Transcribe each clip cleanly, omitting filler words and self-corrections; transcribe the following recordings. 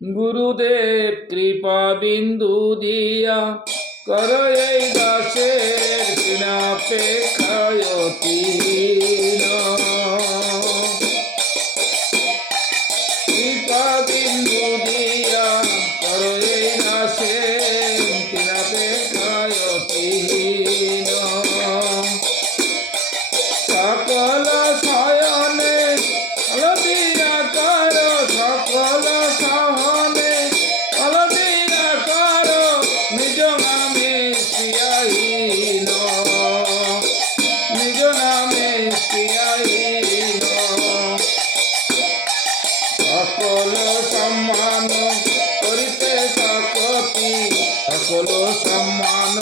গুরুদেব কৃপা বিন্দু দিয়া করো এই দাসের বিনাপেক্ষায়তীন। কৃপা বিন্দু দিয়া করো এই দাসের বিনাপেক্ষায়তীন। সকল শয়নে অলদিয়া করো, সকল সহনে অলদিয়া করো, নিজ নামে ক্রিয়াহীন, নিজ নামে ক্রিয়াহীন। সকল সম্মান করিতে সকতি, সকল সম্মান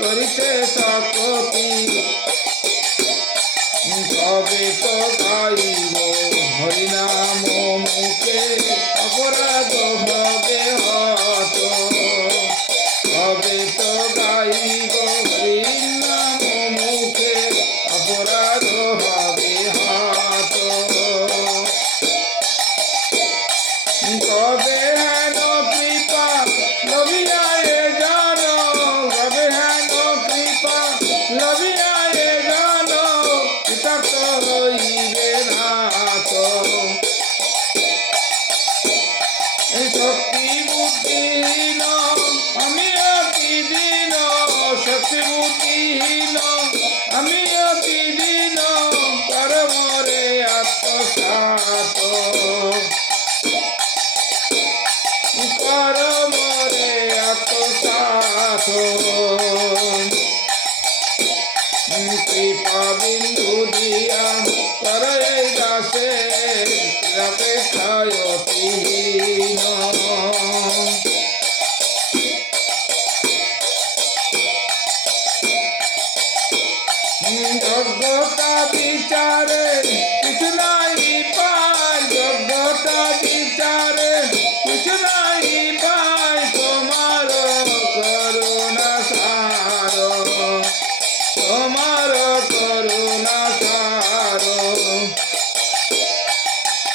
করিতে সকতি, তবে তো গাইব হরিনাম মুখে অপরাধ হবে হত। তবে তো গাইব হরিনাম মুখে অপরাধ হবে হত। তবে হেন কৃপা লভিয়া এ জন, তবে হেন কৃপা লভিয়া এ জন, কৃতার্থ হইবে নাথ। এই শক্তি বুদ্ধিহীন আমি অতি দীন, শক্তি বুদ্ধিহীন আমি অতি দীন, পরমরে আত্মসাত, পরমরে আত্মসাত। কৃপা বিন্দু দিয়া কর এই দাসের অপেক্ষায়তীন। যোগ্যতা বিচারে কিছু নাই পাই, যোগ্যতা বিচারে কিছু নাই পাই, তোমার করুণা সার, তোমার করুণা সার।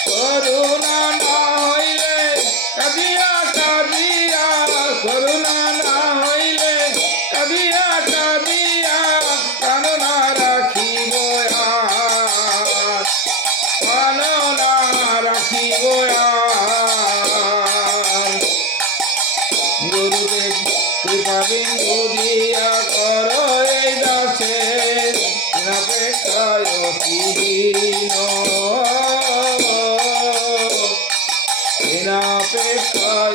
করুণা না হইলে কাঁদিয়া কাঁদিয়া, করুণা না হইলে কাঁদিয়া কাঁদিয়া, প্রাণ না রাখিব আর, প্রাণ না রাখিব আর। গুরুদেব কৃপা বিন্দু দিয়া কর এই দাসের বিনাপেক্ষায়তীন, বিনাপেক্ষায়তীন।